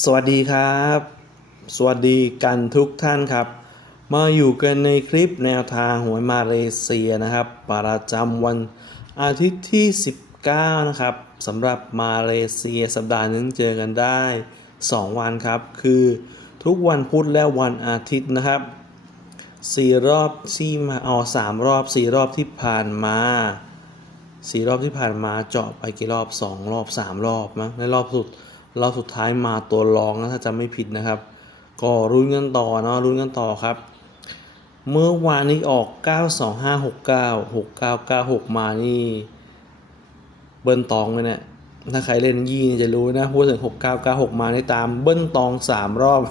สวัสดีครับ สวัสดีกันทุกท่านครับ มาอยู่กันในคลิปแนวทางหวยมาเลเซียนะครับ ประจำวันอาทิตย์ที่ 19 นะครับสำหรับมาเลเซียสัปดาห์นึงเจอกันได้ 2 วันครับ คือทุกวันพุธและวันอาทิตย์นะครับสี่รอบที่มาเอาสามรอบสี่รอบที่ผ่านมาสี่รอบที่ผ่านมาเจาะไปกี่รอบสองรอบสามรอบมั้งในรอบสุด รอบสุดท้ายมาตัวรองนะถ้าจำไม่ผิดนะครับ ก็รุ้นกันต่อเนาะรุ้นกันต่อครับ เมื่อวานนี้ออก 92569 6996 มานี่เบิ้ลตองเลยเนี่ยถ้าใครเล่นยี่นี่จะรู้นะพูดถึง 6996 มาในตามเบิ้ลตอง 3 รอบ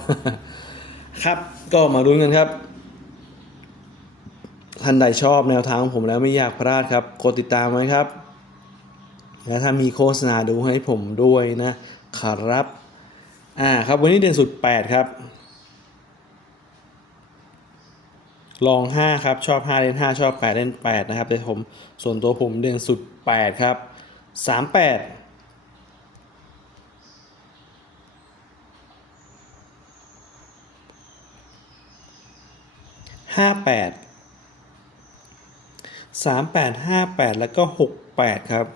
ครับ ก็มารุ้นกันครับ ท่านใดชอบแนวทางของผมแล้วไม่อยากพลาดครับ กดติดตามไว้ครับ และถ้ามีโฆษณาดูให้ผมด้วยนะ ครับอ่าครับวันนี้เด่นสุด 8 ครับ ลอง 5 ครับ ชอบ 5 เล่น 5 ชอบ 8 เล่น 8 นะครับแต่ผมส่วนตัวผมเด่นสุด 8 ครับ 38 58 38 58แปดห้าแปดแล้วก็68ครับ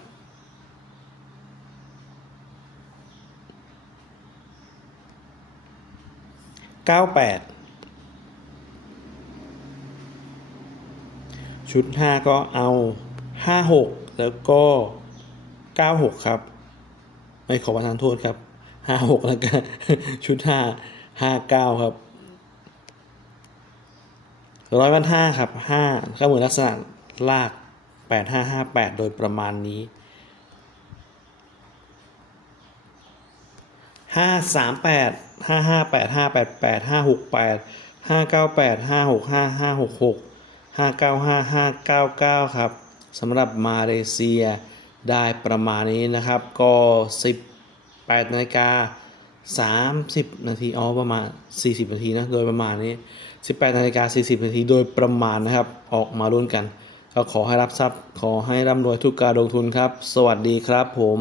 98 ชุด 5 ก็เอา 56 แล้วก็ 96 ครับ ไม่ขอประทานโทษครับ 56 แล้วก็ชุด 5 59 ครับร้อยวันห้าครับ5ก็เหมือนลักษณะลาก8558โดยประมาณนี้ห้าสามแปด ห้าห้าแปดห้าแปดแปดห้าหกแปดห้าเก้าแปดห้าหกห้าห้าหกหกห้าเก้าห้าห้าเก้าเก้าครับสำหรับมาเลเซียได้ประมาณนี้นะครับ ก็สิบแปดนาฬิกาสามิบนาทีอ๋อประมาณสี่สิบนาทีนะโดยประมาณนี้สิบแปดนาฬิกาสี่สิบนาทีโดยประมาณนะครับ ออกมาลุ้นกัน ก็ขอให้รับทรัพย์ขอให้ร่ำรวยทุกการลงทุนครับ สวัสดีครับผม